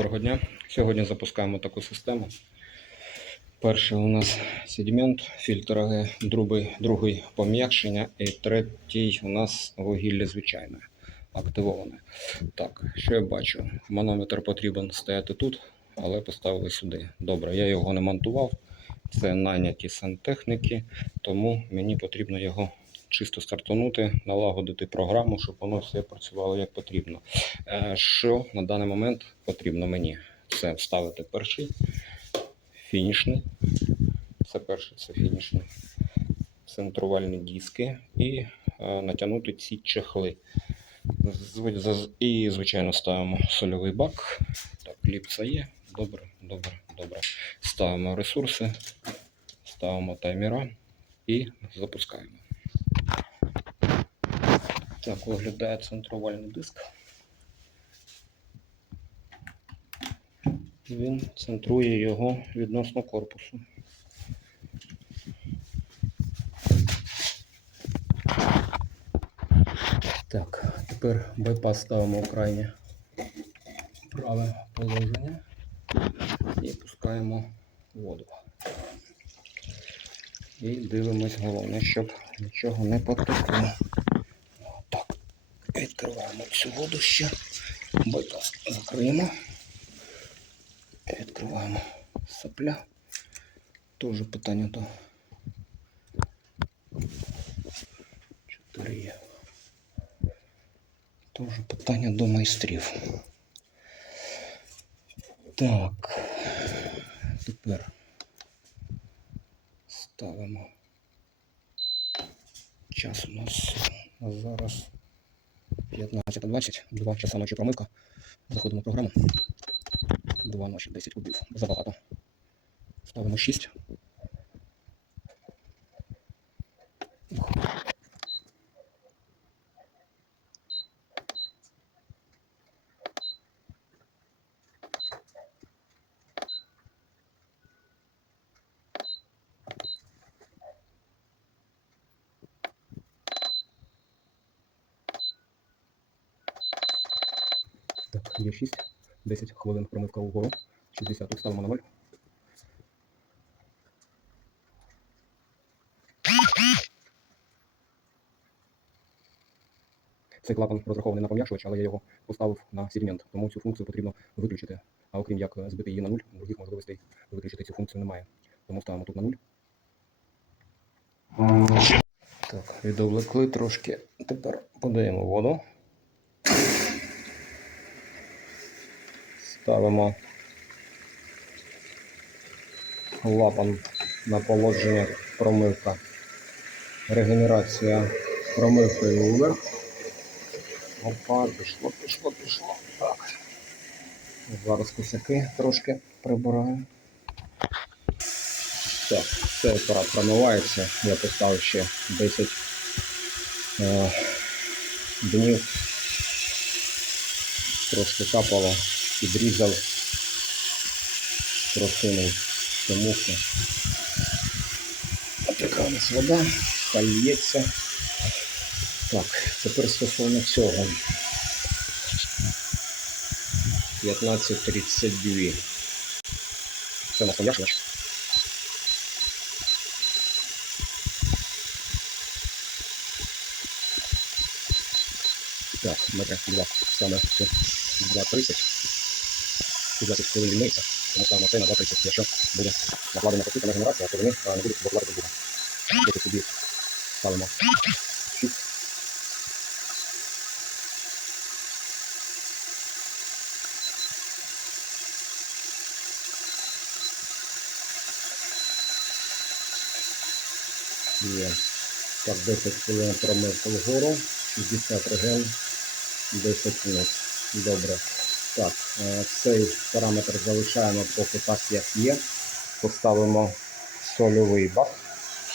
Доброго дня. Сьогодні запускаємо таку систему. Перший у нас сегмент, фільтр другий, другий пом'якшення і третій у нас вугілля звичайне, активоване. Так, що я бачу? Манометр потрібен стояти тут, але поставили сюди. Добре, я його не монтував. Це найняті сантехніки, тому мені потрібно його чисто стартанути, налагодити програму, щоб воно все працювало як потрібно. Е, Що на даний момент потрібно мені? Це вставити перший фінішний. Це перший, це фінішний. Центрувальні диски і е, натягнути ці чехли. І, звичайно, ставимо сольовий бак. Так, кліпса є. Добре, добре, добре. Ставимо ресурси, ставимо таймера і запускаємо. Так, виглядає центрувальний диск. Він центрує його відносно корпусу. Так, тепер байпас ставимо в крайнє праве положення і пускаємо воду. І дивимось головне, щоб нічого не потекло. Так, відкриваємо цю воду ще. Байпас закриємо. Відкриваємо сапля. Теж питання до 4 є. Теж питання до майстрів. Так. Тепер ставимо. Час у нас зараз 15.20, 2 часа ночі промивка. Заходимо в програму. 2 ночі, 10 кубів. Забагато. Ставимо 6. Так, є 6. 10 хвилин промивка угору. 60 тут ставимо на 0. Цей клапан розрахований на пом'якшувач, але я його поставив на сегмент, тому цю функцію потрібно виключити. А окрім як збити її на 0, других можливостей виключити цю функцію немає. Тому ставимо тут на 0. Так, відвлекли трошки. Тепер подаємо воду. Ставимо лапан на положення промивка. Регенерація промивкою вверх. Опа, пішло, пішло, пішло. Так. Зараз косяки трошки прибираю. Так, цей апарат промивається. Я поставив ще 10 е, днів. Трошки капало, підрізав, просунув, тому що така у нас вода, хай. Так, тепер стосовно цього. 15.32. Це на поляшка. Так, метра два, саме 2.30 і 20 хвилин ліниться, тому що це на 2-30, якщо буде накладена посипана генерація, то вони не будуть блокувати до Тобто собі ставимо 6. Є. Так, 10 хвилин промив вгору, 60 реген, 10 минут. Добре. Так, е, цей параметр залишаємо поки так, як є. Поставимо сольовий бак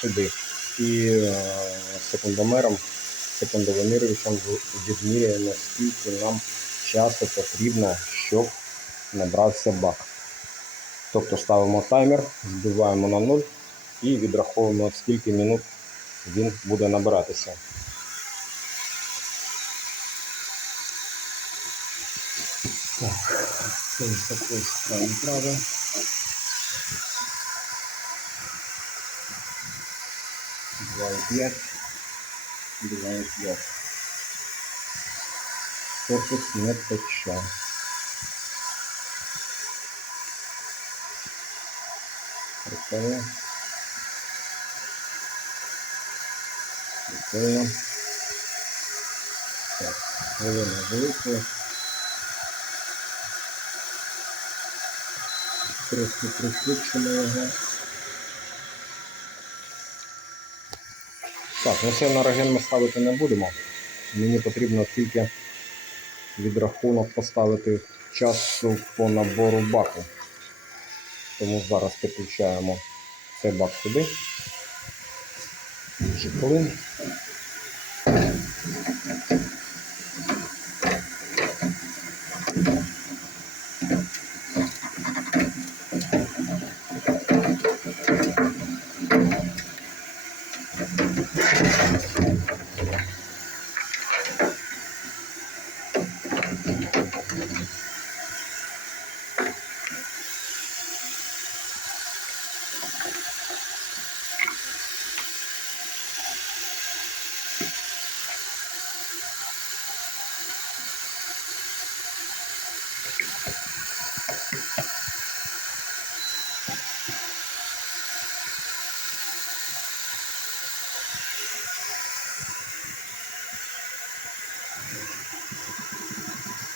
сюди і е, секундомером, секундовимірювачем відміряємо, скільки нам часу потрібно, щоб набрався бак. Тобто ставимо таймер, збиваємо на 0 і відраховуємо, скільки минут він буде набиратися. Це ж також крайне праве. Два і п'ять. Два і п'ять. Корпус не печа. Рукава. Рукава. Так, хвилина велика. Трошки пришвидшимо його. Так, ну це на реген ми ставити не будемо. Мені потрібно тільки відрахунок поставити часу по набору баку. Тому зараз підключаємо цей бак сюди. Жиклин.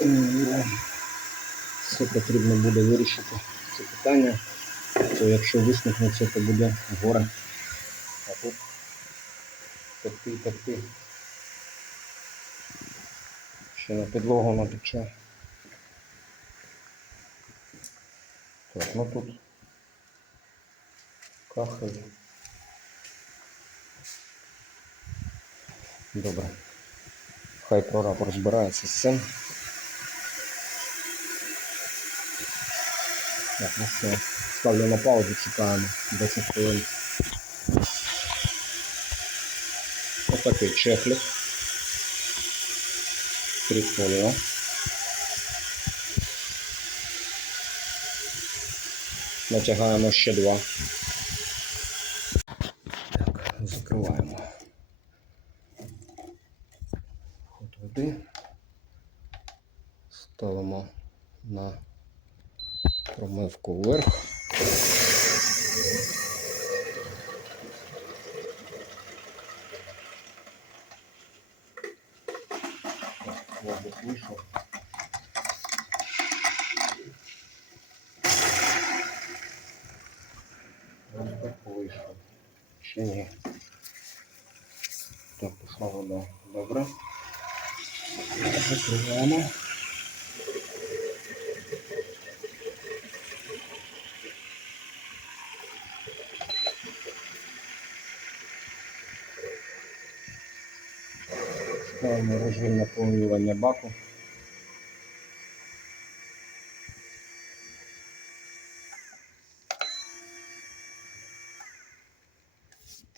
Е, Це потрібно буде вирішити це питання. То якщо висмикнеться, то буде горе. А тут текти, текти. Ще на підлогу натече. Так, ну тут кахель. Добре. Хай прораб розбирається з цим. Так, ну все. Ставлю на паузу, чекаємо 10 хвилин. Ось такий чехлик. Прикольно. Натягаємо ще два. Так, закриваємо. Ход води. Ставимо на промивку вверх. Так, Воздух вийшов. Воздух вийшов. Чи? Так, пішла вода. Добре. Закриваємо. Ставимо режим наповнювання баку.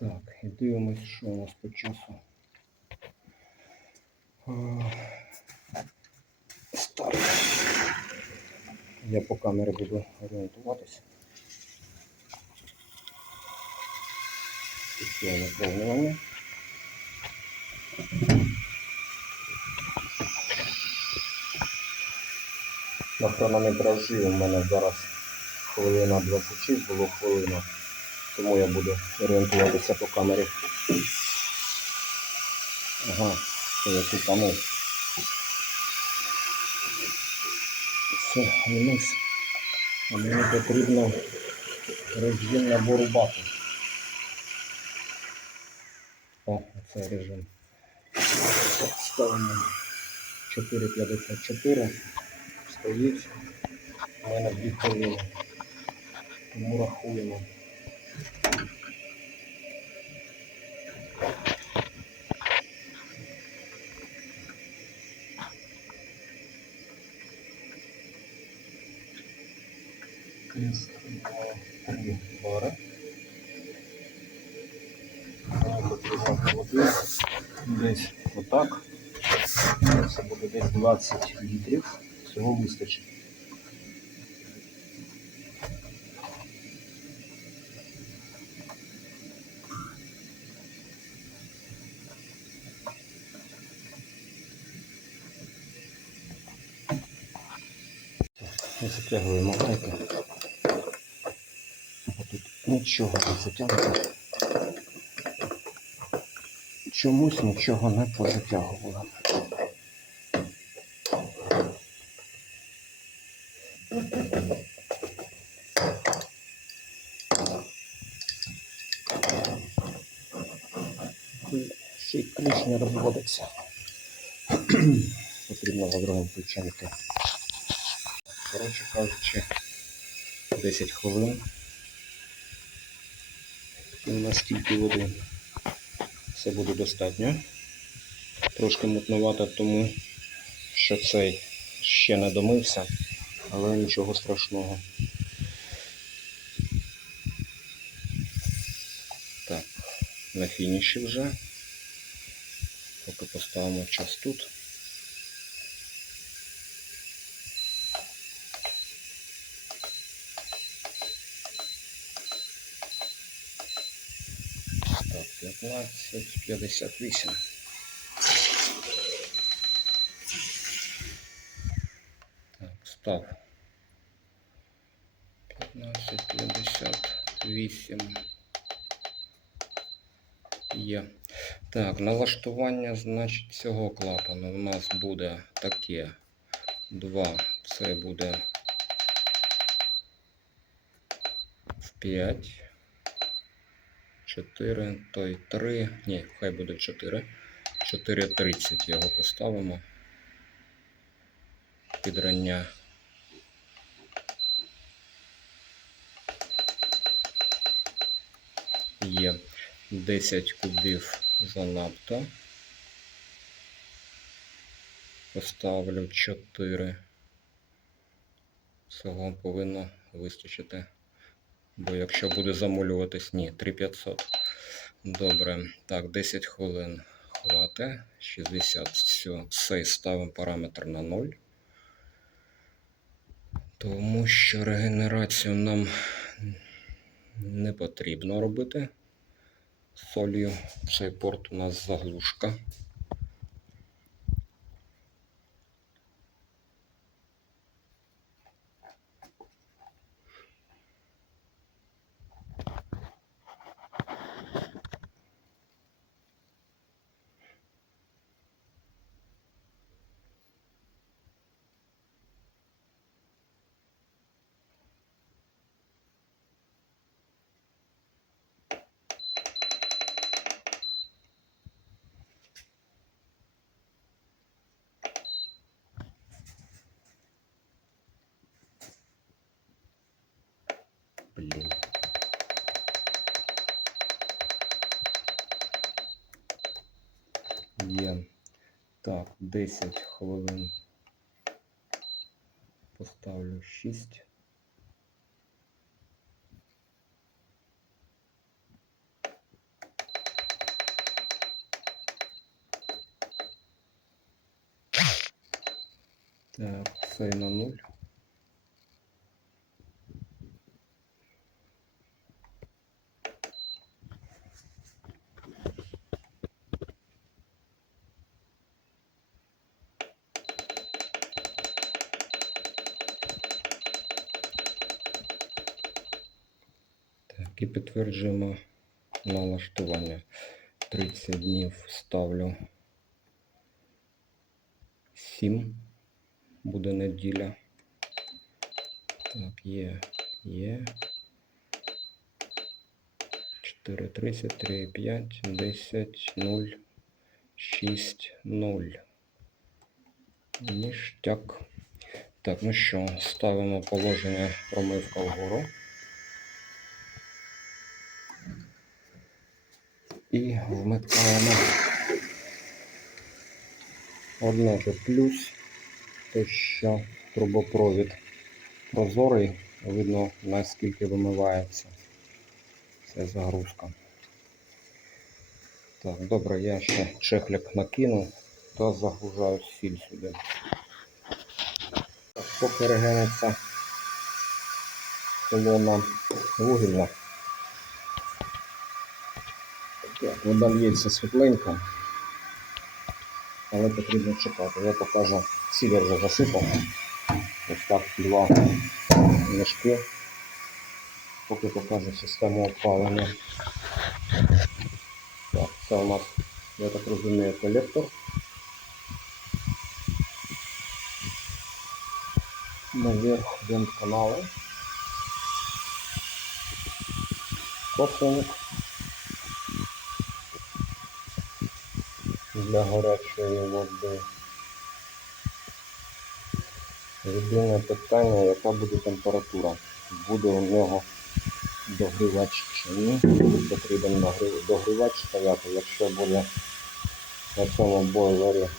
Так, і дивимось, що у нас по часу. Старт. Я по камері буду орієнтуватися. Пішло наповнювання. На хронометражі у мене зараз хвилина 26, було хвилина. Тому я буду орієнтуватися по камері. Ага, то я тут тупанув. Все, вниз. А мені потрібно режим набору баку. О, це режим. Ставимо 4,54. Стоїть. У мене 2 хвилини. Тому рахуємо. Плюс 3 бари. Потрібно води. Десь отак. Це буде десь 20 літрів. Цього вистачить. Затягуємо гайки. Бо Тут нічого не затягнуто. Чомусь нічого не позатягувало. Ще й ключ не розводиться. Потрібно за другим ключем. Коротше кажучи, 10 хвилин. І у нас стільки води. Це буде достатньо. Трошки мутнувато, тому що цей ще не домився, але нічого страшного. Так, на фініші вже. Поки поставимо час тут. 15, 58. Так, став. 15, 58. Є. Так, налаштування, значить, цього клапану у нас буде таке. Два. Це буде в 5. 4, той 3. Ні, хай буде 4. 4.30 його поставимо. Підрання. Є 10 кубів занадто. Поставлю 4. Цього повинно вистачити. Бо якщо буде замулюватись, ні, 3500. Добре. Так, 10 хвилин хватить. 60. Все, цей ставимо параметр на 0. Тому що регенерацію нам не потрібно робити. Солью цей порт у нас заглушка. Блін. Є. Так, 10 хвилин. Поставлю 6. Так, цей на 0. І підтверджуємо налаштування. 30 днів ставлю 7. Буде неділя. Так, є, є. 4, 30, 3, 5, 10, 0, 6, 0. Ніштяк. Так, ну що, ставимо положення промивка вгору. І вмикаємо одне то плюс, те, що трубопровід прозорий, видно наскільки вимивається ця загрузка. Так, добре, я ще чехляк накину та загружаю сіль сюди. Так, поки регенеться колона вугільна. Так, вода лється світленька, але потрібно чекати. Я покажу, сіль я вже засипав. Ось так два мішки. Поки покажу систему опалення. Так, це у нас, я так розумію, колектор. Наверх вент-канали. Косинок. Для гарячої води. Єдине питання, яка буде температура. Буде у нього догрівач чи ні. Потрібен догрівач стояти. Якщо буде на цьому бойлері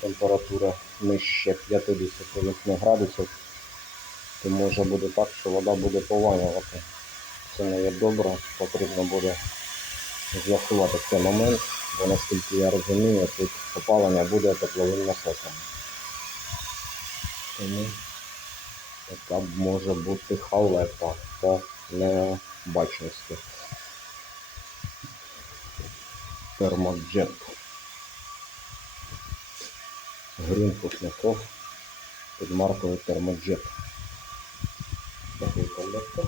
температура нижче 58 градусів, то може бути так, що вода буде пованювати. Це не є добре, потрібно буде з'ясувати цей момент, бо наскільки я розумію, тут опалення буде тепловим насосом. Тому така може бути халепа по необачності. Термоджет. Грін Кухняков під маркою Термоджет. Такий колектор.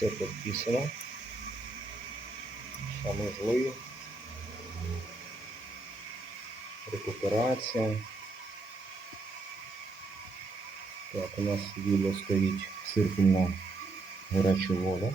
Все підписано. Санузли. Рекуперація. Так, у нас віло стоїть циркуль на гарячу воду.